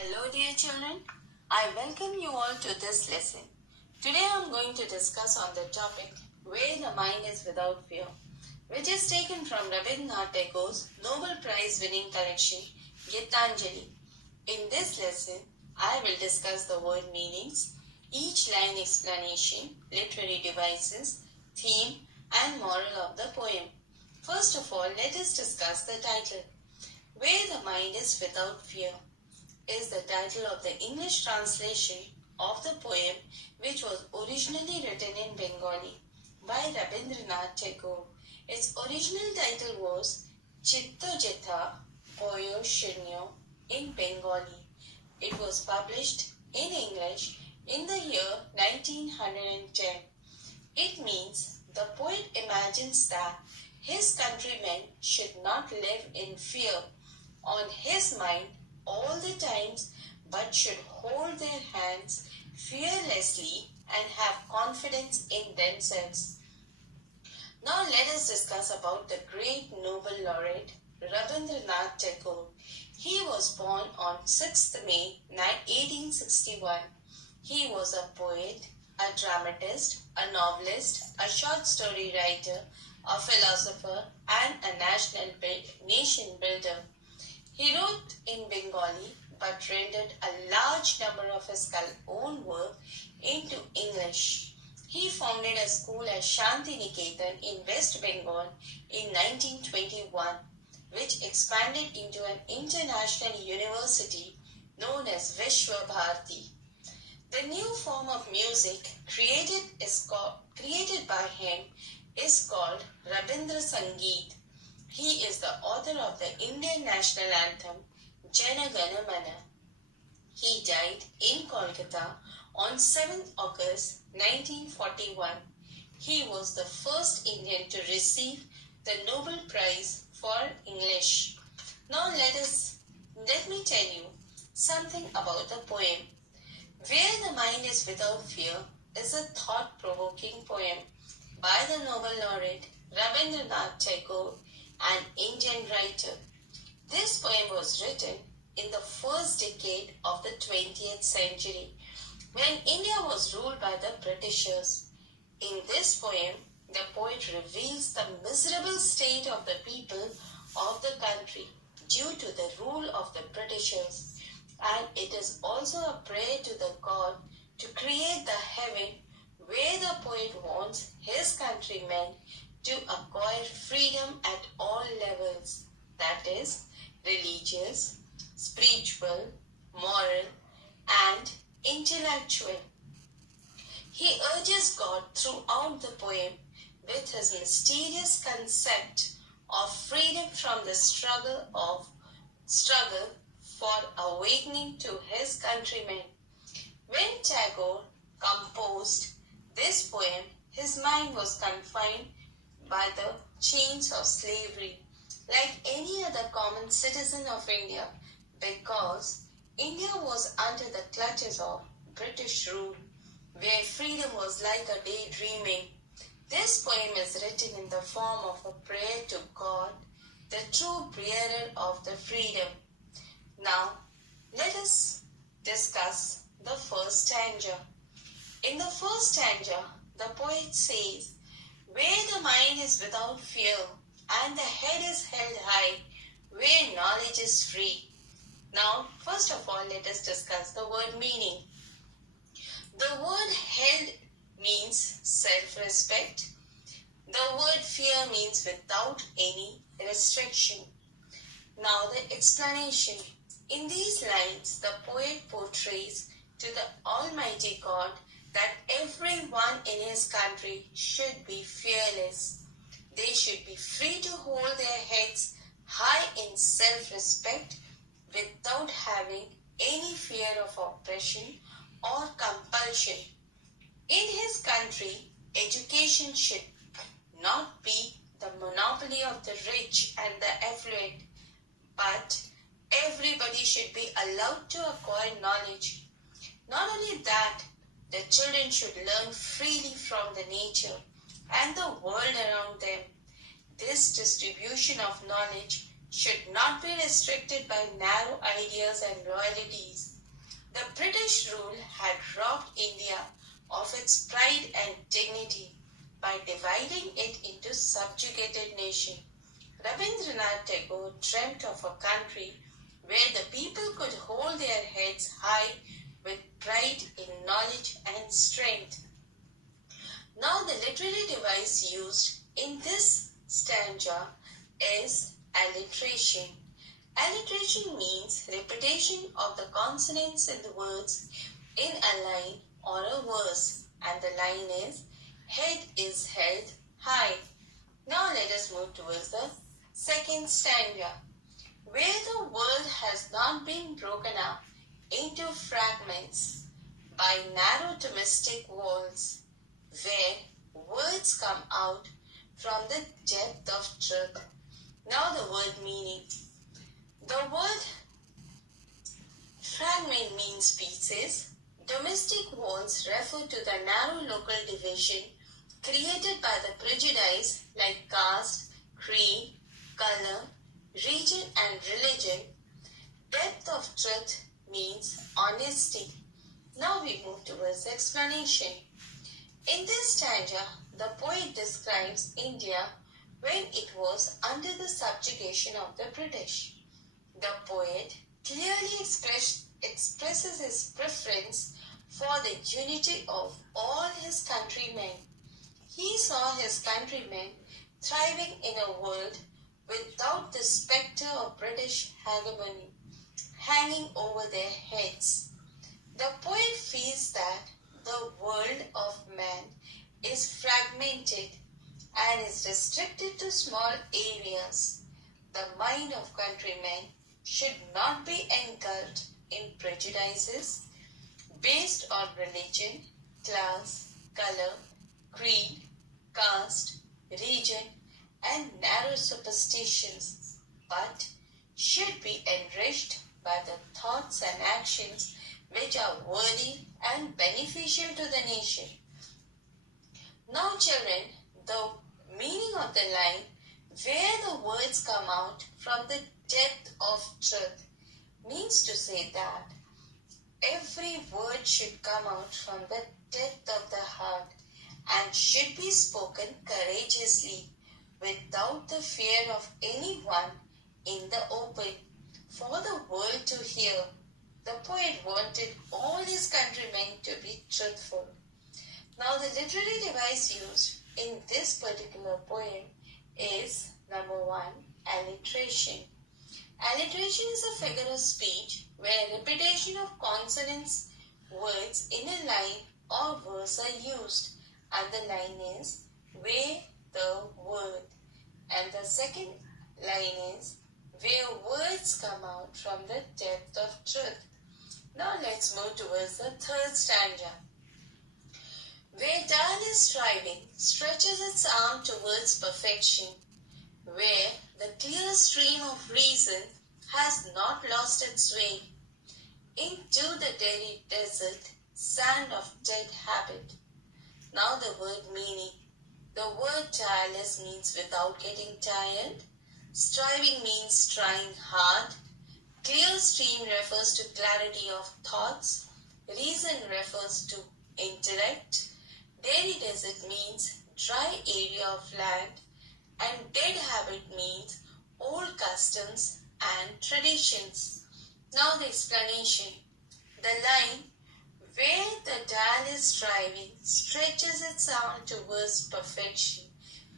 Hello dear children, I welcome you all to this lesson. Today I am going to discuss on the topic Where the Mind is Without Fear, which is taken from Rabindranath Tagore's Nobel Prize winning collection Gitanjali. In this lesson, I will discuss the word meanings, each line explanation, literary devices, theme and moral of the poem. First of all, let us discuss the title. Where the Mind is Without Fear is the title of the English translation of the poem, which was originally written in Bengali by Rabindranath Tagore. Its original title was Chitto Jetha Boyo Shinyo in Bengali. It was published in English in the year 1910. It means the poet imagines that his countrymen should not live in fear on his mind all the times, but should hold their hands fearlessly and have confidence in themselves. Now let us discuss about the great Nobel laureate Rabindranath Tagore. He was born on 6th May 1861. He was a poet, a dramatist, a novelist, a short story writer, a philosopher and a nation builder. He wrote in Bengali but rendered a large number of his own work into English. He founded a school at Shanti Niketan in West Bengal in 1921, which expanded into an international university known as Vishwa Bharati. The new form of music created by him is called Rabindra Sangeet. He is the author of the Indian national anthem Jana Gana Mana. He died in Kolkata on 7th August 1941. He was the first Indian to receive the Nobel Prize for English. Now let me tell you something about the poem. Where the Mind is Without Fear is a thought-provoking poem by the Nobel laureate Rabindranath Tagore, an Indian writer. This poem was written in the first decade of the 20th century, when India was ruled by the Britishers. In this poem, the poet reveals the miserable state of the people of the country due to the rule of the Britishers, and it is also a prayer to the God to create the heaven where the poet wants his countrymen to acquire freedom at all levels, that is, religious, spiritual, moral, and intellectual. He urges God throughout the poem with his mysterious concept of freedom from the struggle for awakening to his countrymen. When Tagore composed this poem, his mind was confined by the chains of slavery, like any other common citizen of India, because India was under the clutches of British rule, where freedom was like a daydreaming. This poem is written in the form of a prayer to God, the true bearer of the freedom. Now, let us discuss the first stanza. In the first stanza, the poet says, where the mind is without fear and the head is held high, where knowledge is free. Now, first of all, let us discuss the word meaning. The word held means self-respect. The word fear means without any restriction. Now, the explanation. In these lines, the poet portrays to the Almighty God that everyone in his country should be fearless. They should be free to hold their heads high in self-respect without having any fear of oppression or compulsion. In his country, education should not be the monopoly of the rich and the affluent, but everybody should be allowed to acquire knowledge. Not only that, the children should learn freely from the nature and the world around them. This distribution of knowledge should not be restricted by narrow ideas and loyalties. The British rule had robbed India of its pride and dignity by dividing it into subjugated nations. Rabindranath Tagore dreamt of a country where the people could hold their heads high with pride in knowledge and strength. Now the literary device used in this stanza is alliteration. Alliteration means repetition of the consonants in the words in a line or a verse, and the line is head is held high. Now let us move towards the second stanza, where the world has not been broken up into fragments by narrow domestic walls, where words come out from the depth of truth. Now the word meaning. The word fragment means pieces. Domestic walls refer to the narrow local division created by the prejudice like caste, creed, color, region and religion. Depth of truth means honesty. Now we move towards explanation. In this stanza, the poet describes India when it was under the subjugation of the British. The poet clearly expresses his preference for the unity of all his countrymen. He saw his countrymen thriving in a world without the spectre of British hegemony hanging over their heads. The poet feels that the world of man is fragmented and is restricted to small areas. The mind of countrymen should not be engulfed in prejudices based on religion, class, color, creed, caste, region, and narrow superstitions, but should be enriched by the thoughts and actions which are worthy and beneficial to the nation. Now children, the meaning of the line where the words come out from the depth of truth means to say that every word should come out from the depth of the heart and should be spoken courageously without the fear of anyone in the open for the world to hear. The poet wanted all his countrymen to be truthful. Now the literary device used in this particular poem is number 1, alliteration. Alliteration is a figure of speech where repetition of consonants, words in a line or verse are used, and the line is where the word, and the second line is where words come out from the depth of truth. Now let's move towards the third stanza. Where tireless striving stretches its arm towards perfection, where the clear stream of reason has not lost its way, into the dreary desert, sand of dead habit. Now the word meaning. The word tireless means without getting tired. Striving means trying hard. Clear stream refers to clarity of thoughts. Reason refers to intellect. Dreary desert means dry area of land. And dead habit means old customs and traditions. Now the explanation. The line where the dial is striving stretches its arm towards perfection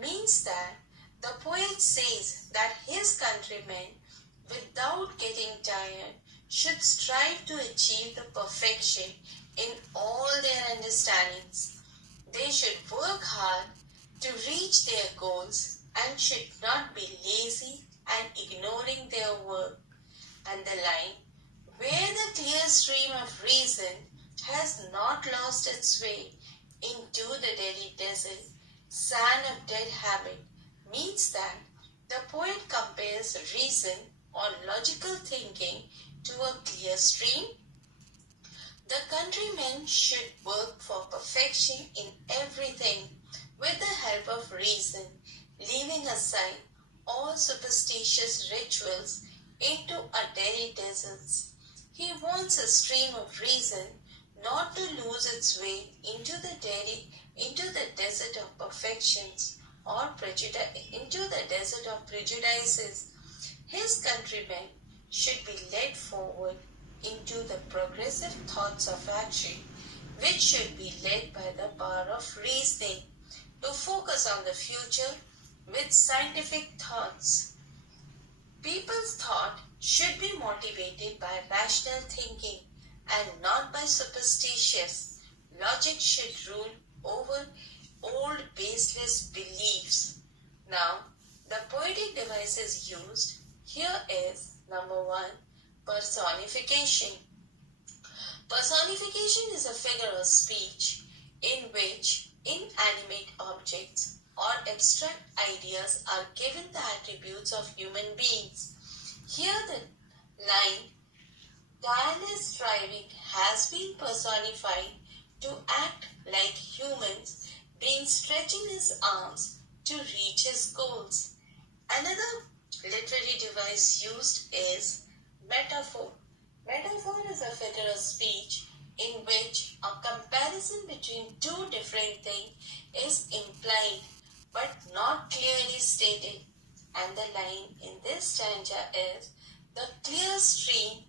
means that the poet says that his countrymen, without getting tired, should strive to achieve the perfection in all their understandings. They should work hard to reach their goals and should not be lazy and ignoring their work. And the line, where the clear stream of reason has not lost its way into the dreary desert, sand of dead habit, means that the poet compares reason or logical thinking to a clear stream. The countrymen should work for perfection in everything with the help of reason, leaving aside all superstitious rituals into a dairy desert. He wants a stream of reason not to lose its way into the desert of perfections or into the desert of prejudices. His countrymen should be led forward into the progressive thoughts of action, which should be led by the power of reasoning, to focus on the future with scientific thoughts. People's thought should be motivated by rational thinking and not by superstitious. Logic should rule over old baseless beliefs. Now, the poetic devices used here is number 1, personification. Personification is a figure of speech in which inanimate objects or abstract ideas are given the attributes of human beings. Here the line, tireless striving has been personified to act like humans, being stretching his arms to reach his goals. Another literary device used is metaphor. Metaphor is a figure of speech in which a comparison between two different things is implied but not clearly stated. And the line in this stanza is, the clear stream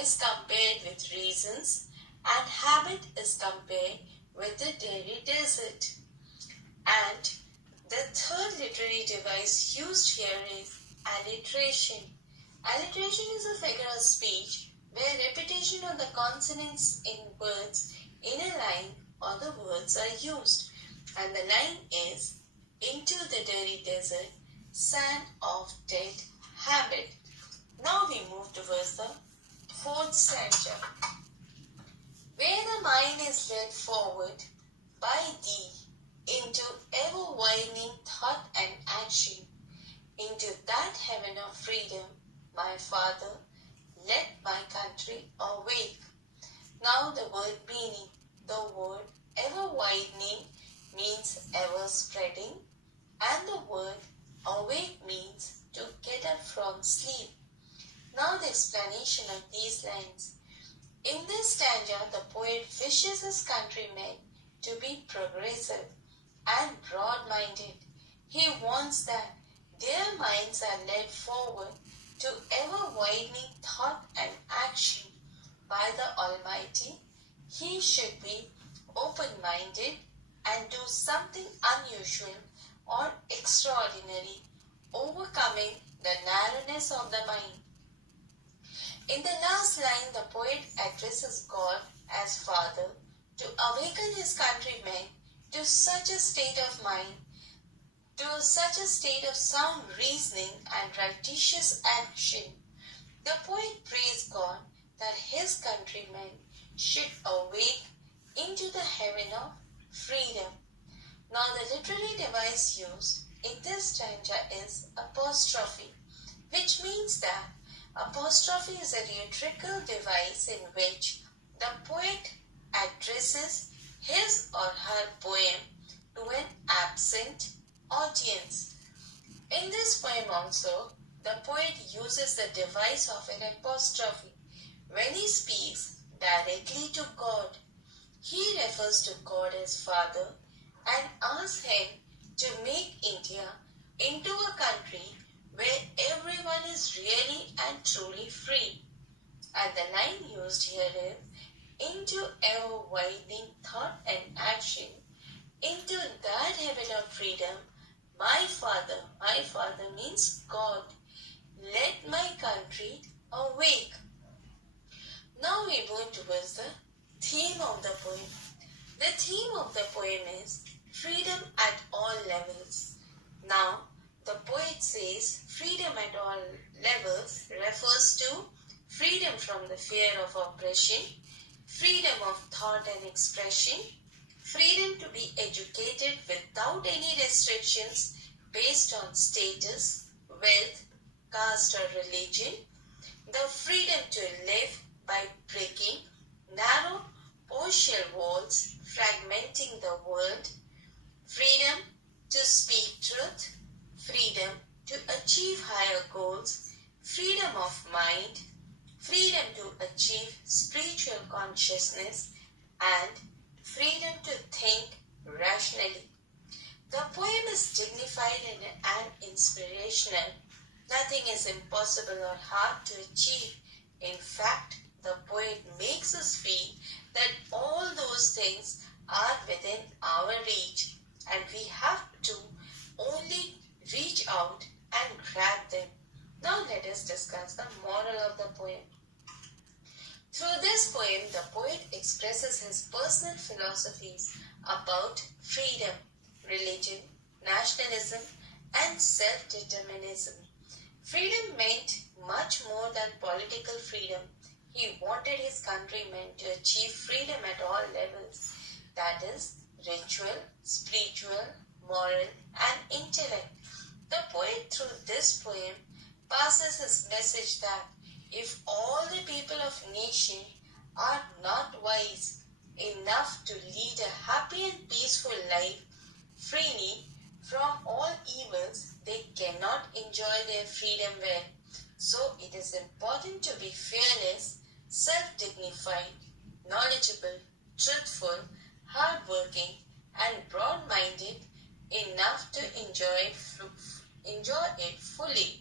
is compared with reasons and habit is compared with the dairy desert. And the third literary device used here is alliteration. Alliteration is a figure of speech where repetition of the consonants in words in a line or the words are used. And the line is, into the dairy desert, sand of dead habit. Now we move towards the fourth stanza, where the mind is led forward by thee into ever-widening thought and action, into that heaven of freedom, my Father, let my country awake. Now the word meaning. The word ever-widening means ever-spreading, and the word awake means to get up from sleep. Now the explanation of these lines. In this stanza, the poet wishes his countrymen to be progressive and broad-minded. He wants that their minds are led forward to ever-widening thought and action by the Almighty. He should be open-minded and do something unusual or extraordinary, overcoming the narrowness of the mind. In the last line, the poet addresses God as Father to awaken his countrymen to such a state of mind, to such a state of sound reasoning and righteous action. The poet prays God that his countrymen should awake into the heaven of freedom. Now the literary device used in this stanza is apostrophe, which means that apostrophe is a rhetorical device in which the poet addresses his or her poem to an absent audience. In this poem also, the poet uses the device of an apostrophe when he speaks directly to God. He refers to God as Father and asks him to make India into a country where everyone is really and truly free. And the line used here is, into ever-widening thought and action, into that heaven of freedom, my Father means God, let my country awake. Now we move towards the theme of the poem. The theme of the poem is freedom at all levels. Now, the poet says freedom at all levels refers to freedom from the fear of oppression, freedom of thought and expression, freedom to be educated without any restrictions based on status, wealth, caste or religion, the freedom to live by breaking narrow partial walls fragmenting the world, freedom to speak truth, freedom to achieve higher goals, freedom of mind, freedom to achieve spiritual consciousness, and freedom to think rationally. The poem is dignified and inspirational. Nothing is impossible or hard to achieve. In fact, the poet makes us feel that all those things are within our reach, and we have to only reach out and grab them. Now let us discuss the moral of the poem. Through this poem, the poet expresses his personal philosophies about freedom, religion, nationalism, and self-determinism. Freedom meant much more than political freedom. He wanted his countrymen to achieve freedom at all levels, that is, ritual, spiritual, moral, and intellect. The poet, through this poem, passes his message that if all the people of nation are not wise enough to lead a happy and peaceful life, freely from all evils, they cannot enjoy their freedom well. So it is important to be fearless, self-dignified, knowledgeable, truthful, hardworking, and broad-minded enough to enjoy it fully.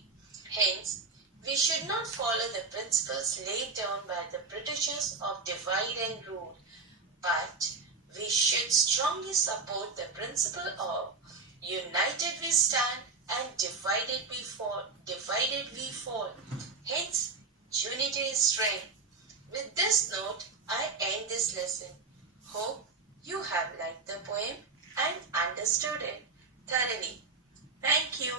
Hence, we should not follow the principles laid down by the Britishers of divide and rule, but we should strongly support the principle of united we stand and divided we fall. Hence, unity is strength. With this note, I end this lesson. Hope you have liked the poem and understood it thoroughly. Thank you.